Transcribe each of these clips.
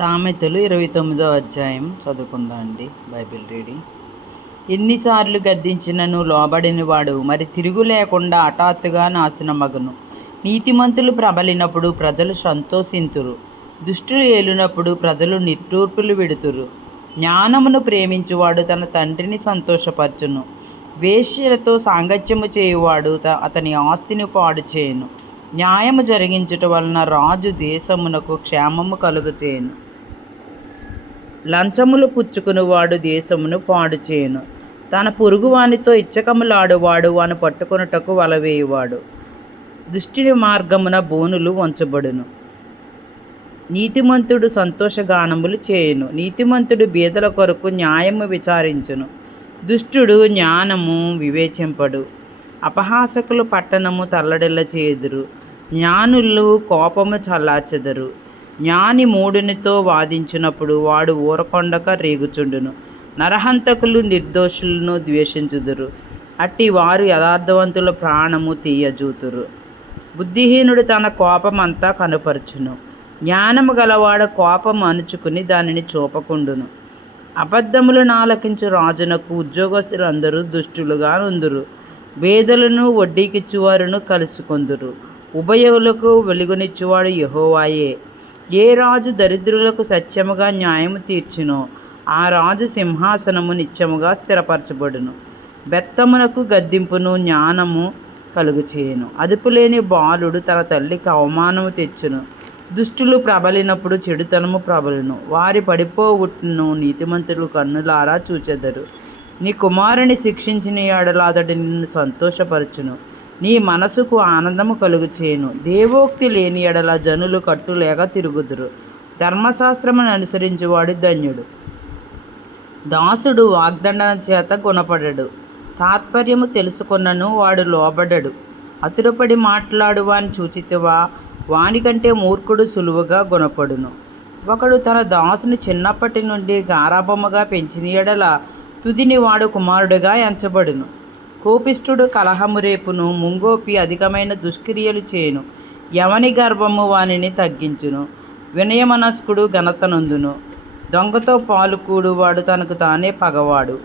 సామెతలు 29వ అధ్యాయం చదువుకుందాం అండి. Bible reading. ఎన్నిసార్లు గద్దించినను లోబడిన వాడు మరి తిరుగు లేకుండా హఠాత్తుగా నాశనమగును. నీతిమంతులు ప్రబలినప్పుడు ప్రజలు సంతోషింతురు, దుష్టులు ఏలినప్పుడు ప్రజలు నిట్టూర్పులు విడుతురు. జ్ఞానమును ప్రేమించువాడు తన తండ్రిని సంతోషపరచును, వేశ్యలతో సాంగత్యము చేయువాడు అతని ఆస్తిని పాడు చేయును. న్యాయము జరిగించుట వలన రాజు దేశమునకు క్షేమము కలుగచేయును, లంచములు పుచ్చుకునివాడు దేశమును పాడు చేయును. తన పొరుగువానితో ఇచ్చకములాడువాడు వాని పట్టుకొనుటకు వలవేయువాడు. దుష్టుని మార్గమున బోనులు వంచబడును, నీతిమంతుడు సంతోషగానములు చేయును. నీతిమంతుడు బీదల కొరకు న్యాయము విచారించును, దుష్టుడు జ్ఞానము వివేచింపడు. అపహాసకులు పట్టణము తల్లడిల్ల చేయుదురు, జ్ఞానులు కోపము చల్లార్చెదరు. జ్ఞాని మూడునితో వాదించినప్పుడు వాడు ఊరకొండక రేగుచుండును. నరహంతకులు నిర్దోషులను ద్వేషించుదురు, అట్టి వారు యథార్థవంతుల ప్రాణము తీయజూతురు. బుద్ధిహీనుడు తన కోపమంతా కనుపరచును, జ్ఞానము గలవాడు కోపం అణుచుకుని దానిని చూపకుండును. అబద్ధములను ఆలకించు రాజునకు ఉద్యోగస్తులందరూ దుష్టులుగా నుందురు. పేదలను వడ్డీకిచ్చువారును కలుసుకొందురు. ఉభయులకు వెలుగునిచ్చువాడు యెహోవాయే. ఏ రాజు దరిద్రులకు సత్యముగా న్యాయము తీర్చునో ఆ రాజు సింహాసనము నిత్యముగా స్థిరపరచబడును. బెత్తమునకు గద్దింపును జ్ఞానము కలుగుచేయును. అదుపులేని బాలుడు తన తల్లికి అవమానము తెచ్చును. దుష్టులు ప్రబలినప్పుడు చెడుతనము ప్రబలును, వారి పడిపోవుట్ను నీతిమంతులు కన్నులారా చూచెదరు. నీ కుమారుని శిక్షించిన యెడల అతడు నిన్ను సంతోషపరచును, నీ మనసుకు ఆనందము కలుగుచేయును. దేవోక్తి లేని యెడల జనులు కట్టులేక తిరుగుదురు, ధర్మశాస్త్రమును అనుసరించువాడు ధన్యుడు. దాసుడు వాగ్దండన చేత గుణపడడు, తాత్పర్యము తెలుసుకొన్నను వాడు లోబడడు. అతురపడి మాట్లాడు వాని చూచితివా, వానికంటే మూర్ఖుడు సులువుగా గుణపడును. ఒకడు తన దాసుని చిన్నప్పటి నుండి గారాభముగా పెంచిన యెడల తుదిని వాడు కుమారుడిగా ఎంచబడును. కోపిష్ఠుడు కలహము రేపును, ముంగోపి అధికమైన దుష్క్రియలు చేయును. ఎవని గర్వము వానిని తగ్గించును, వినయమనస్కుడు ఘనతనొందును. దొంగతో పాలు కూడువాడు తనకు తానే పగవాడు,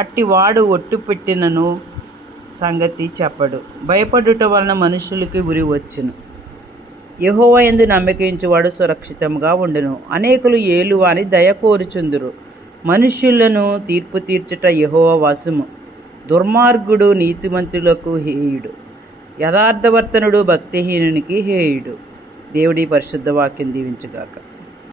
అట్టివాడు ఒట్టు పెట్టినను సంగతి చెప్పడు. భయపడుట వలన మనుషులకి ఉరి వచ్చును, యెహోవా యందు నమ్మకించువాడు సురక్షితముగా ఉండును. అనేకులు ఏలువాని దయ కోరుచుందురు, మనుష్యులను తీర్పు తీర్చుట యెహోవా వశము. దుర్మార్గుడు నీతిమంతులకు హేయుడు, యథార్థవర్తనుడు భక్తిహీనునికి హేయుడు. దేవుడి పరిశుద్ధ వాక్యం దీవించుగాక.